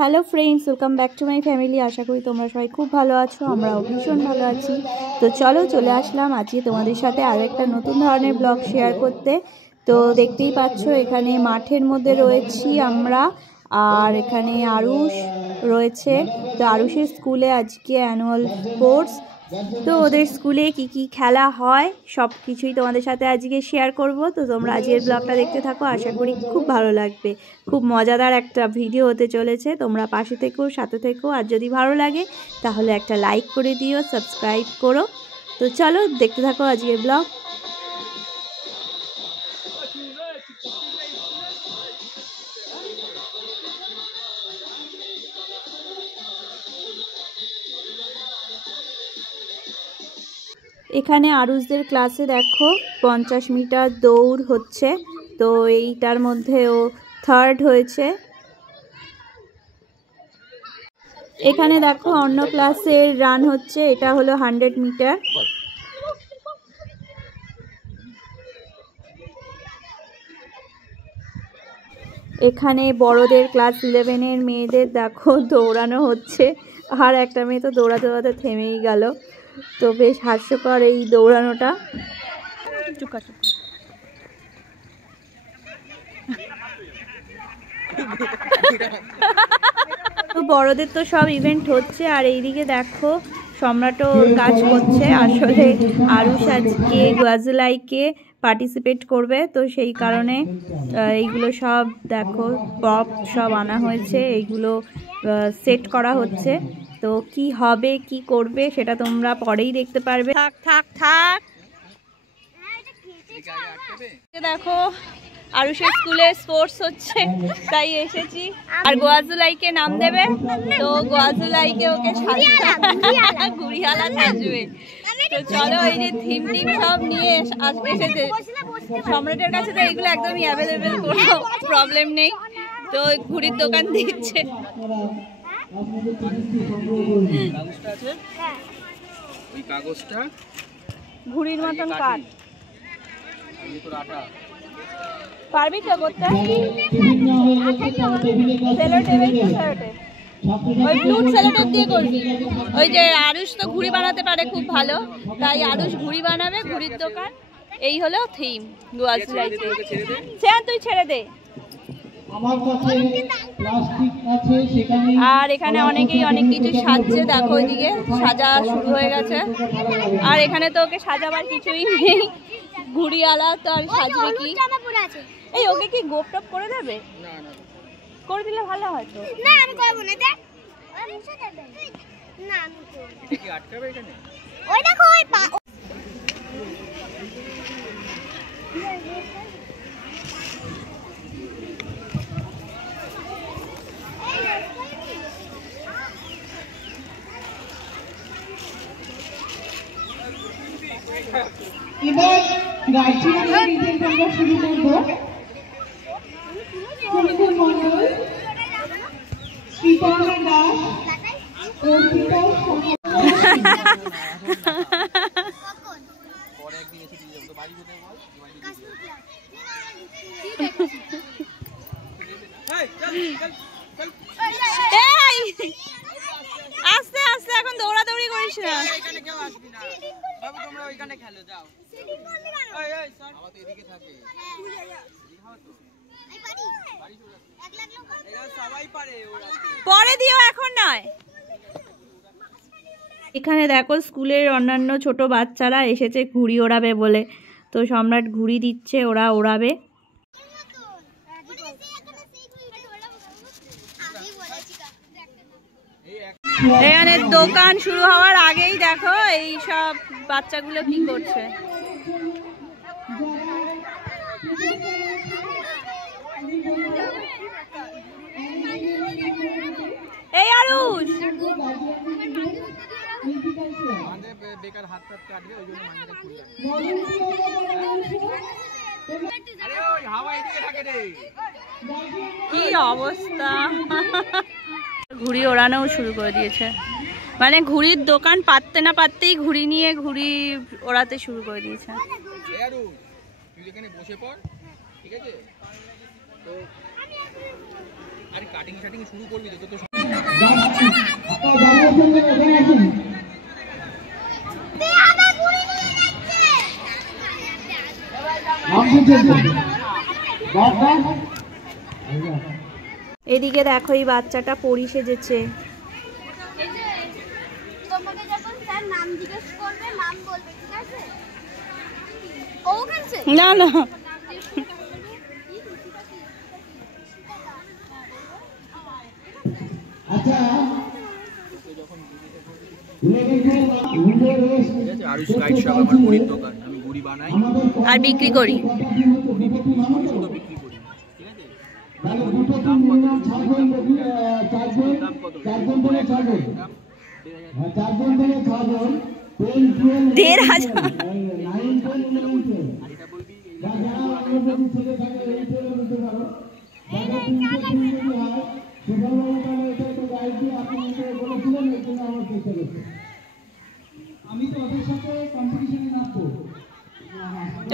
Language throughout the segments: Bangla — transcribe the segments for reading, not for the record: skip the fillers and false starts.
Hello friends, welcome back to my family. আশা করি তোমরা সবাই খুব ভালো আছো, আমরাও ভীষণ ভালো আছি। তো চলে আসলাম আজকে তোমাদের সাথে আরও একটা নতুন ধরনের ব্লগ শেয়ার করতে। তো দেখতেই পাচ্ছ এখানে মাঠের মধ্যে রয়েছি আমরা, আর এখানে আরুষ রয়েছে। তো আরুষের স্কুলে আজকে অ্যানুয়াল স্পোর্টস, তো ওদের স্কুলে কি খেলা হয় সব কিছুই তোমাদের সাথে আজকে শেয়ার করব। তো তোমরা আজকের ব্লগটা দেখতে থাকো, আশা করি খুব ভালো লাগবে। খুব মজাদার একটা ভিডিও হতে চলেছে, তোমরা পাশে থেকো, সাথে থেকো। আর যদি ভালো লাগে তাহলে একটা লাইক করে দিও, সাবস্ক্রাইব করো। তো চলো দেখতে থাকো আজকের ব্লগ। এখানে আরুষদের ক্লাসে দেখো 50 মিটার দৌড় হচ্ছে। তো এইটার মধ্যে ও থার্ড হয়েছে। এখানে দেখো অন্য ক্লাসের রান হচ্ছে, এটা হলো 100 মিটার। এখানে বড়দের ক্লাস 11-এর মেয়েদের দেখো দৌড়ানো হচ্ছে, আর একটা মেয়ে তো দৌড়াতে দৌড়াতে থেমেই গেল। তো বেশ হাস্যকর এই দৌড়ানোটা। তো বড়দের তো সব ইভেন্ট হচ্ছে, আর এইদিকে দেখো সম্রাটও কাজ করছে। আসলে আরুষ আজকে গোয়াজুলাইকে পার্টিসিপেট করবে, তো সেই কারণে এইগুলো সব দেখো পপ সব আনা হয়েছে, এইগুলো সেট করা হচ্ছে। তো কি হবে কি করবে সেটা তোমরা পরেই দেখতে পারবে। থাক থাক থাক, দেখো আরুষের স্কুলে স্পোর্টস হচ্ছে তাই এসেছি। আর গোয়াজুলাইকে নাম দেবে, তো গোয়াজুলাইকে ওকে ঘুড়িওয়ালা সাজবে। তো চলো, এই যে থিম সব নিয়ে এসেছে সম্রাটের কাছে, তো এইগুলো একদমই অ্যাভেলেবেল, কোনো প্রবলেম নেই। তো ঘুড়ির দোকান দিচ্ছে। ঘুড়ির মতন কাঠ পারবি তো করতে? ওই ফ্লুট সেলোটেপ দিয়ে করবি। ওই যে আরুষ তো ঘুড়ি বানাতে পারে খুব ভালো, তাই আরুষ ঘুড়ি বানাবে, ঘুড়ির দোকান। এই হলো থিম গোয়াজুলাইতে। তুই ছেড়ে দে। আর এখানে অনেকেই অনেক কিছু সাজছে, দেখো ওইদিকে সাজা শুরু হয়ে গেছে। আর এখানে তো ওকে সাজাবার কিছুই নেই, ঘুড়িওয়ালা তো আর সাজবে কি? এই ওকে কি গোপ টপ করে দেবে? করে দিলে ভালো হয় তো। না আমি করব না, দেখ আমি মুছে দেব। না আমি করব। কি আটকাবে এখানে? ওই দেখো ওই এবার গার্জিয়ানের ইভেন্ট আমরা শুরু করব। কুমকুম মণ্ডল, শ্রীতর্ণ দাস, অর্পিতা আস্তে আস্তে, এখন দৌড়াদৌড়ি করিস না। পরে দিও, এখন নয়। এখানে দেখো স্কুলের অন্যান্য ছোট বাচ্চারা এসেছে ঘুড়ি ওড়াবে বলে, তো সম্রাট ঘুড়ি দিচ্ছে, ওরা ওড়াবে। এখানে দোকান শুরু হওয়ার আগেই দেখো এই সব বাচ্চাগুলো কি করছে। এই আরুষ, কি অবস্থা! ঘুড়ি ওড়ানোও শুরু করে দিয়েছে, মানে ঘুড়ির দোকান পাততে না পাততেই ঘুড়ি নিয়ে ঘুড়ি ওড়াতে শুরু করে দিয়েছে। আরে কাটিং শাটিং শুরু করবি তো এদিকে দেখো এই বাচ্চাটা পরি সেজেছে। না না আরুষ গাইড শপ আমার মুড়ির দোকান, আমি মুড়ি বানাই আর বিক্রি করি। শুধু বিক্রি করি, ঠিক আছে? দাম কত? দাম কত? 1,500।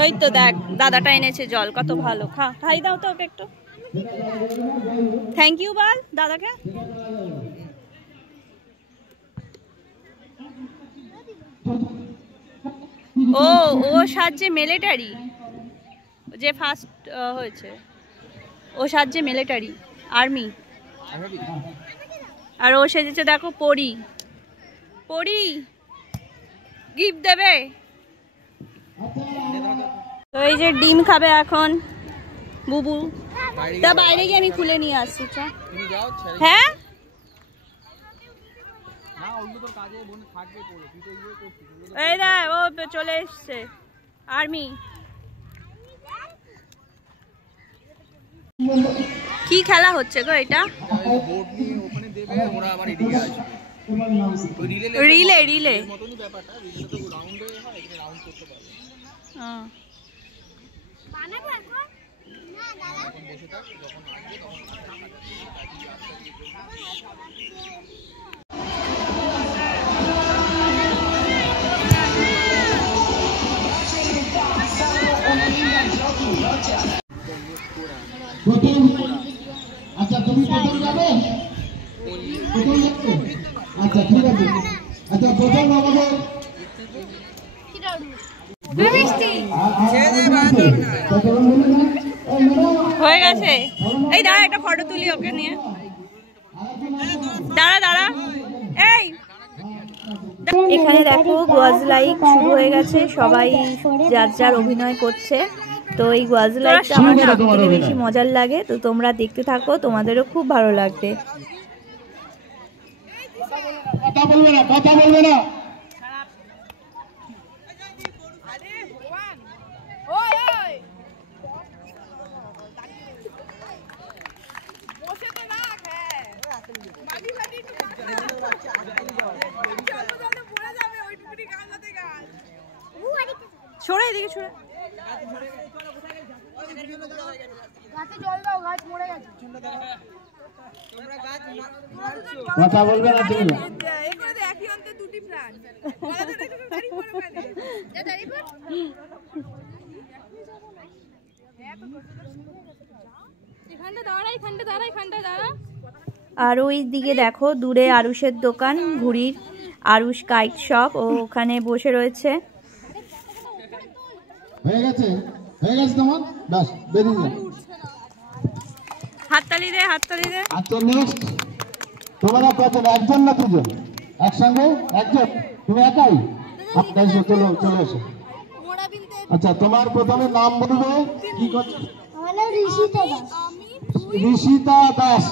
ওই তো দেখ দাদাটা এনেছে জল, কত ভালো। খাই দাও তো ওকে একটু। থ্যাংক ইউ বল দাদাকে। ও ও সাজছে মিলিটারি, যে ফার্স্ট হয়েছে ও সাজছে মিলিটারি আর্মি। আর ও সেজেছে দেখো পরি। পরি গিফট দেবে। তো এই যে ডিম খাবে এখন বুবু, তা বাইরে গিয়ে আমি খুলে নিয়ে আসছি। তুমি যাও। হ্যাঁ না অন্য তোর কাজে বনে থাকবে পড়ে, তুই তো ইয়ে করছিস। এই দেখ ও চলে এসছে আর্মি। কি খেলা হচ্ছে গো এটা? বোর্ড নিয়ে ওখানে দেবে, ওরা আবার এদিকে আসবে। রিলে রিলে মতনই ব্যাপারটা, রিলে তো রাউন্ডে হয়, এখানে রাউন্ড করতে পারবে। হ্যাঁ বানাবো এখন না দাদা, এখন বসে থাক, যখন আসবে তখন আচ্ছা তুমি প্রথম যাবে? আচ্ছা ঠিক আছে। আচ্ছা প্রথম আমাদের হয়ে গেছে। এই দাঁড়া একটা ফটো তুলি ওকে নিয়ে। দাঁড়া দাঁড়া। এই এখানে দেখো গোয়াজ লাইক শুরু হয়ে গেছে, সবাই যার যার অভিনয় করছে। তো এই গোয়াজ লাইকটা আমার সবথেকে বেশি মজার লাগে, তো তোমরা দেখতে থাকো, তোমাদেরও খুব ভালো লাগবে। কথা বলবে না, কথা বলবে না। ছড়ে এদিকে ছড়ে। কথা বলবে না তুমি। আর ওই দিকে দেখো দূরে আরুষের দোকান, ঘুড়ির আরুষ কাইট শপ, ও ওখানে বসে রয়েছে। হয়ে গেছে, হয়ে গেছে তোমার, বাস বেরিয়ে যাও। হাততালি দে, হাততালি দে। আচ্ছা নেক্সট তোমরা কতজন, একজন না দুজন? একসঙ্গে একজন, তুমি একাই? আপনার চলো চলে এসো। আচ্ছা তোমার প্রথমে নাম বলবে, কি করছো? ঋষিতা দাস।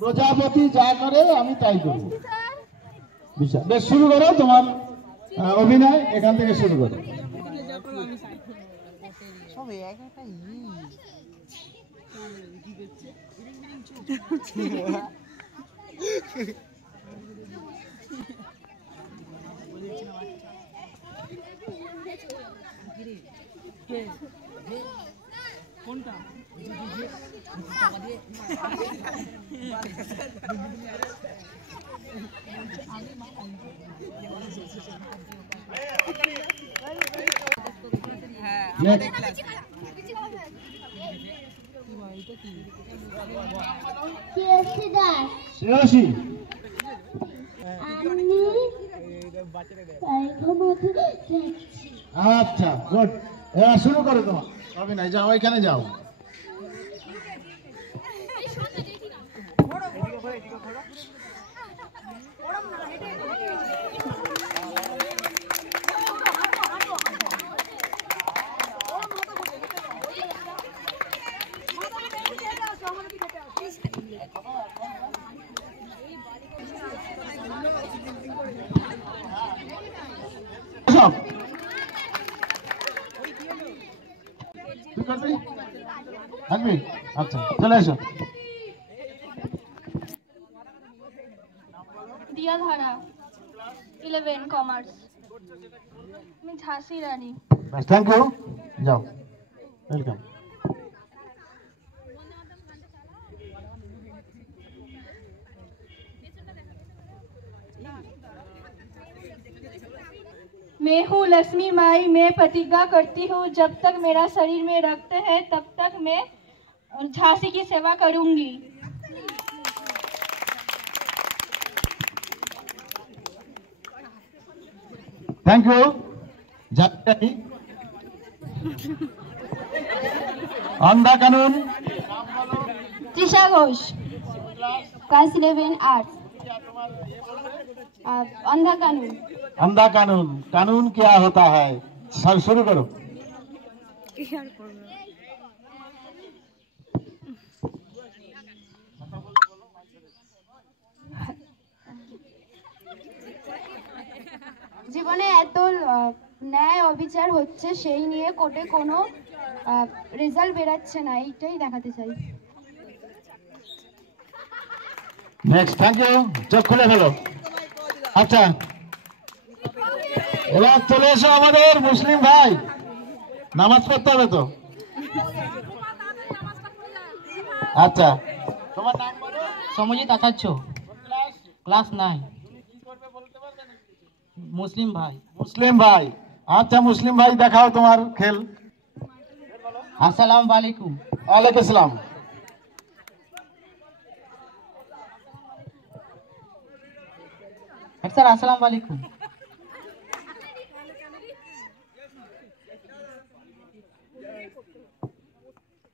প্রজাপতি যা করে আমি তাই করি। বেশ শুরু করো তোমার অভিনয়, এখান থেকে শুরু করো। কোনটা? নেক্সট শ্রেয়সী। আচ্ছা গুড, এবার শুরু করো তোমার অভিনয়, যাও ওইখানে যাও। সব তুই করবি আসবি, আচ্ছা চলে এসো। दिया धारा 11 कॉमर्स मैं झांसी रानी। থ্যাংক ইউ, যাও ওয়েলকাম। मैं हूँ लक्ष्मी माई, मैं प्रतिज्ञा करती हूँ जब तक मेरा शरीर में रक्त है तब तक मैं झांसी की सेवा करूंगी। Thank you. जाती अंधा कानून त्रिशा घोष क्लास 11 आर्ट्स। अंधा कानून। अंधा कानून, कानून क्या होता है, सब शुरू करो। জীবনে এত ন্যায় অবিচার হচ্ছে সেই নিয়ে কোর্টে কোনো রেজাল্ট বেরাচ্ছে না, এইটাই দেখাতে চাই। Next, thank you. চোখ খুলে ফেলো। আচ্ছা এবার চলে এসো আমাদের মুসলিম ভাই, নামাজ পড়তে হবে তো। আচ্ছা তোমার নাম বলো। সমজিৎ আচার্য, ক্লাস 9। মুসলিম ভাই। মুসলিম ভাই, আচ্ছা মুসলিম ভাই দেখাও তোমার খেল। আসসালামু আলাইকুম। ওয়ালাইকুম আসসালাম। স্যার আসসালামু আলাইকুম।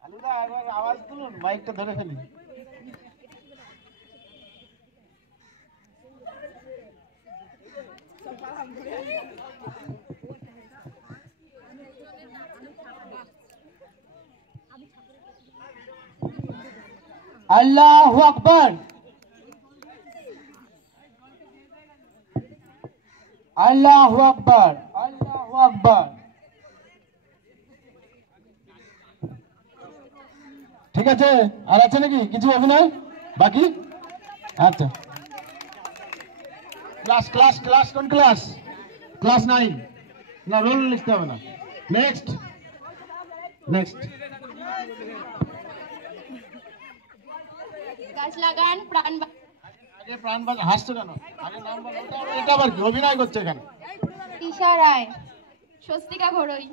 আলুদা একবার আওয়াজ তুলুন, মাইকটা ধরে ফেলি। আল্লাহু আকবার, আল্লাহু আকবার, আল্লাহু আকবার। ঠিক আছে, আর আছে নাকি কিছু অভিনয় বাকি? আচ্ছা ক্লাস ক্লাস ক্লাস কোন ক্লাস? ক্লাস 9 না, রোল লিখতে হবে না। Next next. গাছ লাগান প্রাণ আগে প্রাণ বাঁচা, হাসছো কেন? আগে নাম বলো। এটা আবার কি অভিনয় করছে এখানে? তিশা রায়, স্বস্তিকা ঘোড়ই,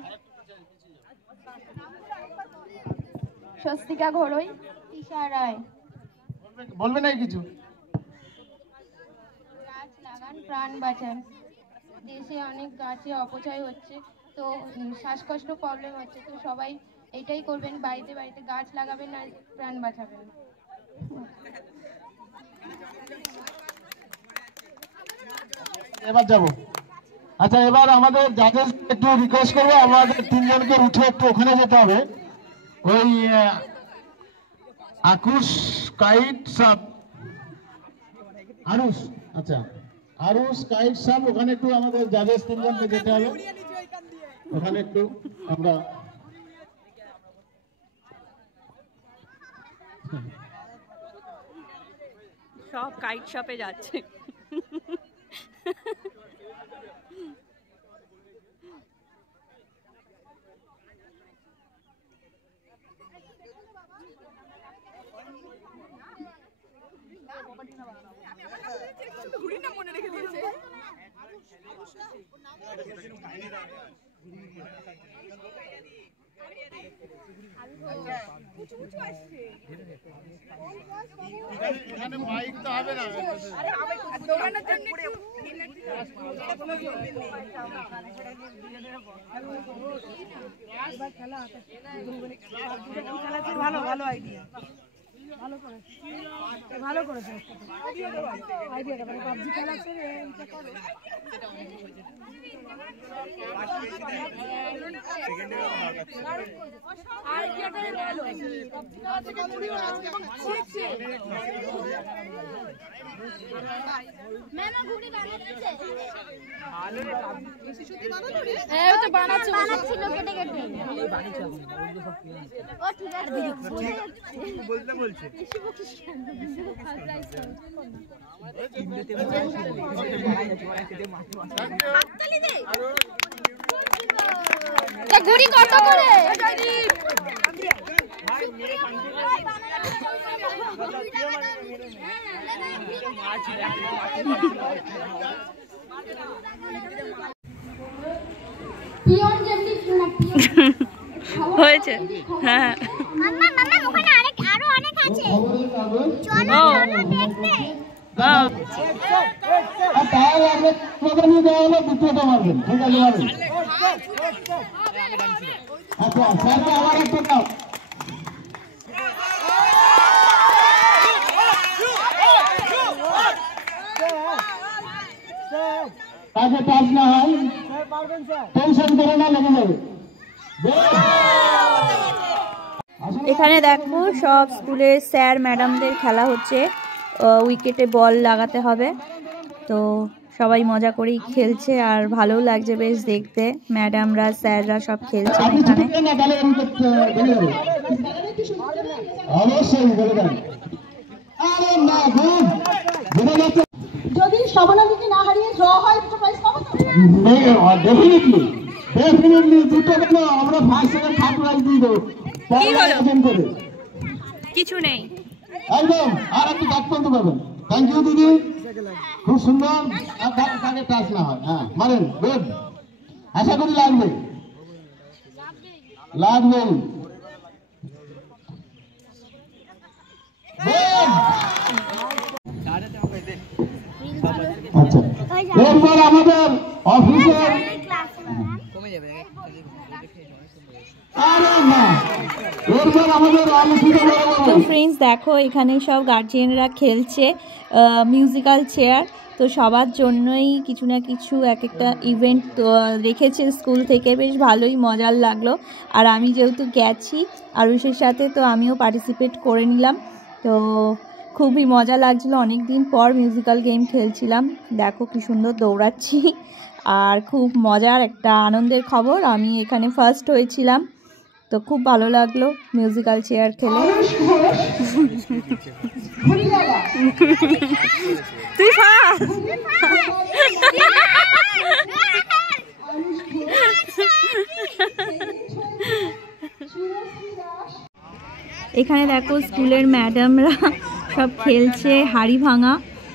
স্বস্তিকা ঘোড়ই, তিশা রায়। বলবে না কিছু? গাছ লাগান প্রাণ বাঁচান। দেশে অনেক গাছে অপচয় হচ্ছে, তো শ্বাসকষ্ট প্রবলেম হচ্ছে, তো সবাই এটাই করবেন, বাড়িতে বাড়িতে গাছ লাগাবেন আর প্রাণ বাঁচাবেন। এবার যাব। আচ্ছা এবার আমাদের জাজেস একটু রিকোয়েস্ট করবো, আমাদের তিনজনকে উঠে একটু ওখানে যেতে হবে। ওই আকুশ কাইট সাব, আরুষ, আচ্ছা আরুষ কাইট সাব, ওখানে একটু আমাদের জাজেস তিনজনকে যেতে হবে, ওখানে একটু আমরা সব কাইট শপে যাচ্ছে। ঘুড়িটা মনে রেখে দিয়েছে। ভালো ভালো আইডিয়া, ভালো করেছে, ভালো করেছে আইডিয়াটা, মানে পাবজি খেলাচ্ছে এইটা করো। আইডিয়াটাই ভালো, পাবজি খেলাচ্ছে কতদিন আজকে শিখছে। ম্যামা ঘুড়ি বানাচ্ছে, ভালো রে পাবজি বেশি সত্যি বানালো রে। এই তো বানাচ্ছিল কেটে কেটে, এই বানিয়েছে আপনি ওইগুলো সব পেয়ে ও ঠিক আছে বলতে বলছে বেশি বকিস কেন, বেশি বকিস হাততালি দে। তা ঘুড়ি কত করে? ভাই মেরে কান্দি পিয়ন যেমনি হয়েছে। হ্যাঁ মাম্মা মাম্মা ওখানে আরো অনেক আছে, খবরের কাগজ চলো চলো দেখতে। আর তাহলে আপনি প্রথমে দেওয়া হলো দ্বিতীয়টা মারবেন, ঠিক আছে মারবেন। আচ্ছা স্যারকে আবার একটা দাও। তাকে টাচ না হয়, টেনশন করে না, লেগে যাবে। এখানে দেখো সব স্কুলের স্যার ম্যাডামদের খেলা হচ্ছে, উইকেটে বল লাগাতে হবে। তো সবাই মজা করেই খেলছে আর ভালোও লাগছে বেশ দেখতে, ম্যাডামরা স্যাররা সব খেলছে আপনি এখানে। ছুটি না তাহলে অবশ্যই বলে দেন। আরে না গুড, বলে যাচ্ছে যদি সমানাধিকে না হারিয়ে ড্র হয় দুটো প্রাইজ পাবো তো? ডেফিনেটলি ডেফিনেটলি দুটো কেন, আমরা ফার্স্ট সেকেন্ড থার্ড প্রাইজ দিয়ে দেবো। কি হলো? করে কিছু নেই। একদম আর একটু ডাক করতে পারবেন। থ্যাংক ইউ দিদি, খুব সুন্দর। আর তাকে টাচ না হয়, হ্যাঁ মারেন, গুড। আশা করি লাগবে, লাগবে। আচ্ছা এরপর আমাদের অফিসের তো ফ্রেন্ডস দেখো এখানে সব গার্জিয়ানরা খেলছে মিউজিক্যাল চেয়ার। তো সবার জন্যই কিছু না কিছু এক একটা ইভেন্ট রেখেছে স্কুল থেকে, বেশ ভালোই মজার লাগলো। আর আমি যেহেতু গেছি আরুষের সাথে, তো আমিও পার্টিসিপেট করে নিলাম। তো খুবই মজা লাগছিলো, অনেক দিন পর মিউজিক্যাল গেম খেলছিলাম। দেখো কি সুন্দর দৌড়াচ্ছি, আর খুব মজার একটা আনন্দের খবর, আমি এখানে ফার্স্ট হয়েছিলাম। তো খুব ভালো লাগলো মিউজিক্যাল চেয়ার খেলে। তুই এখানে দেখো স্কুলের ম্যাডামরা সব খেলছে হাড়ি ভাঙা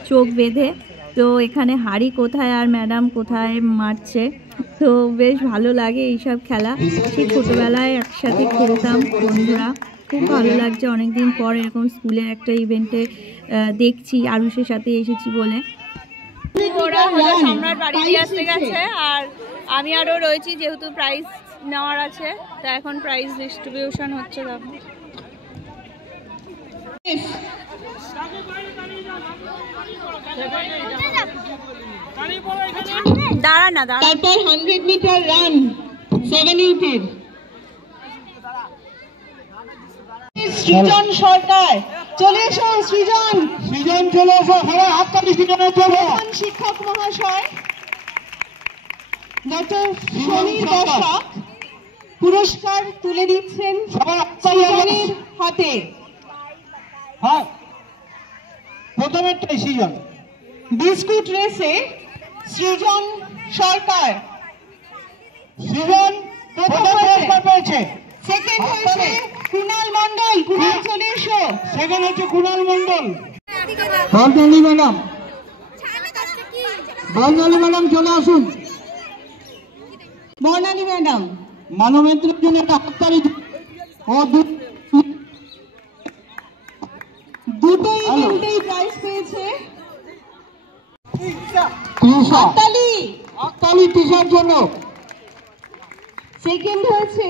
চোখ বেঁধে। তো এখানে হাড়ি কোথায় আর ম্যাডাম কোথায় মারছে, তো বেশ ভালো লাগে এইসব খেলা। সেই ছোটোবেলায় একসাথে খেলতাম বন্ধুরা, খুব ভালো লাগছে। অনেকদিন পর এরকম স্কুলের একটা ইভেন্টে দেখছি, আরুষের সাথে এসেছি বলে। ওরা হলো সম্রাট বাড়ি দিয়ে আসতে গেছে, আর আমি আরও রয়েছি যেহেতু প্রাইজ নেওয়ার আছে। তা এখন প্রাইজ ডিস্ট্রিবিউশন হচ্ছে। দেখো দাঁড়া না দাঁড়া। তারপর 100 মিটার রান 7 ইউটের সৃজন সরকার, চলে এসো সৃজন। সৃজন চলে এসো, সবাই হাততালি সৃজনের জন্য। শিক্ষক মহাশয় ডক্টর সমীর দর্শক পুরস্কার তুলে দিচ্ছেন সৃজনের হাতে। হ্যাঁ প্রথমেরটাই সৃজন। বিস্কুট রেসে সৃজন সরকার সৃজন প্রথম পুরস্কার পেয়েছে। সেকেন্ড হয়েছে কুণাল মণ্ডল। কুণাল চলে এসো। সেকেন্ড হচ্ছে কুণাল মণ্ডল। বর্ণালী ম্যাডাম, বর্ণালী ম্যাডাম চলে আসুন। বর্ণালী ম্যাডাম মানবেন্দ্রের জন্য একটা হাততালি। ও দুটোই তিনটেই প্রাইজ পেয়েছে। তৃষা, হাততালি। হাততালি তৃষার জন্য। সেকেন্ড হয়েছে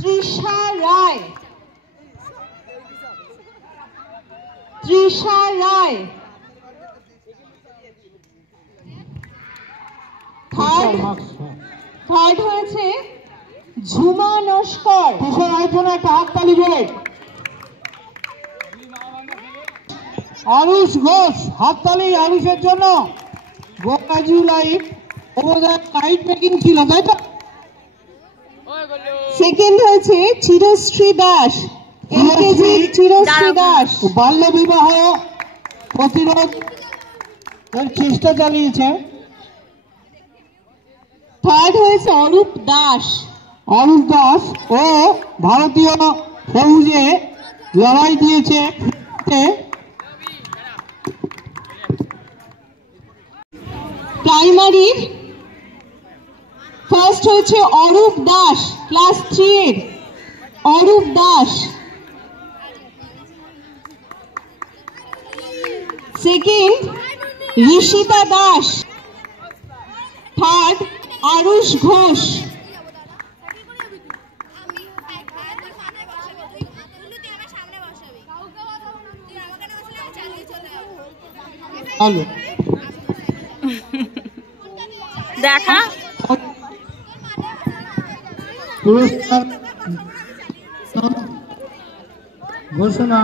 তৃষা রায়। তৃষা রায়। থার্ড হয়েছে ঝুমা নস্কর। তৃষা রায়ের জন্য একটা হাততালি জোরে। আরুষ ঘোষ, হাততালি আরুষের জন্য। গোকাজু লাইভ অবদান লাইট মেকিং ছিল, তাই তো? সেকেন্ড হয়েছে চিরশ্রী দাস। এলকেজি চিরশ্রী দাস। বাল্য বিবাহ প্রতিরোধ এর চেষ্টা চালিয়েছে। থার্ড হয়েছে অরূপ দাস। অরূপ দাস ও ভারতীয় ফৌজে লড়াই দিয়েছে। প্রাইমারির ফার্স্ট হয়েছে অরূপ দাস, ক্লাস 3 এর অরূপ দাস। সেকেন্ড ঋষিতা দাস। থার্ড আরুষ ঘোষ। দেখা পুরস্কার ঘোষণা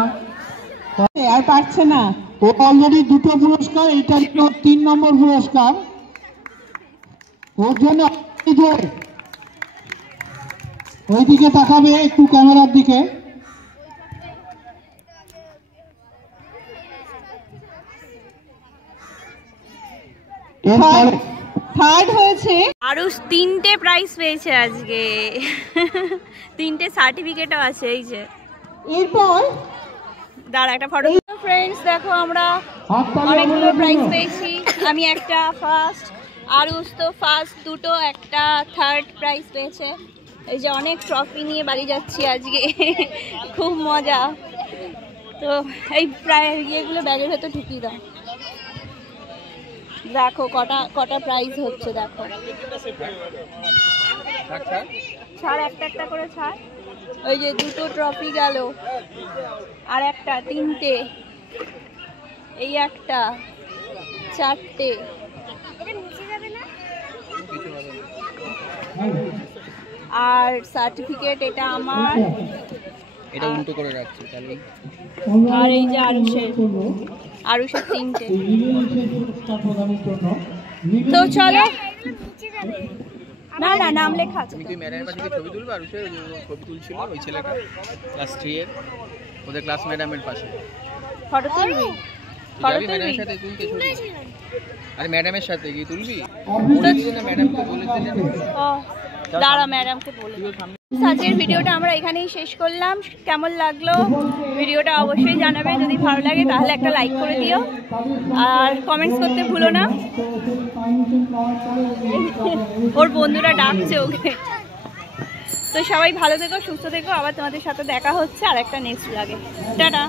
আর পারছে না। ও অলরেডি দুটো পুরস্কার, এটা 3 নম্বর পুরস্কার ওর জন্য। ওইদিকে তাকাবে একটু, ক্যামেরার দিকে। থার্ড হয়েছে আরুষ 3টে প্রাইজ পেয়েছে আজকে। 3টে সার্টিফিকেটও আছে এই যে। এরপর দাঁড়া একটা ফটো। ফ্রেন্ডস দেখো আমরা অনেকগুলো প্রাইজ পেয়েছি। আমি একটা ফার্স্ট, আরুষ তো ফার্স্ট দুটো, একটা থার্ড প্রাইজ পেয়েছে। এই যে অনেক ট্রফি নিয়ে বাড়ি যাচ্ছি আজকে। খুব মজা। তো এই প্রায় ইয়েগুলো ব্যাগের ভেতর ঢুকিয়ে দাও। দেখো কটা প্রাইজ হচ্ছে দেখো। ছাড় একটা একটা করে ছাড়। ওই যে দুটো ট্রফি গেল, আর একটা 3টে, এই একটা 4টে, আর সার্টিফিকেট এটা আমার, এটা উল্টো করে রাখছি তাহলে। আর এই যে আরুষের 3টে। তো চলো, না না নাম লেখা আছে। তুমি ম্যাডামের পাশে ছবি তুলবে, আর ছবি তুলছিল ওই ছেলেটা ক্লাস 3 এর, ওদের ক্লাস ম্যাডামের পাশে। ফটো তুলবি? ফটো তুলবি? ম্যাডামের সাথে তুলতে ছবি। আরে ম্যাডামের সাথে কি তুলবি? ম্যাডামকে বলে দিলে। ও দাঁড়া ম্যাডামকে বলে। আজকের ভিডিওটা আমরা এখানেই শেষ করলাম। কেমন লাগলো ভিডিওটা অবশ্যই জানাবে। যদি ভালো লাগে তাহলে একটা লাইক করে দিও, আর কমেন্টস করতে ভুলো না। ওর বন্ধুরা ডাকছে ওকে। তো সবাই ভালো থেকো, সুস্থ থেকো। আবার তোমাদের সাথে দেখা হচ্ছে আর একটা নেক্সট ব্লগে। টাটা।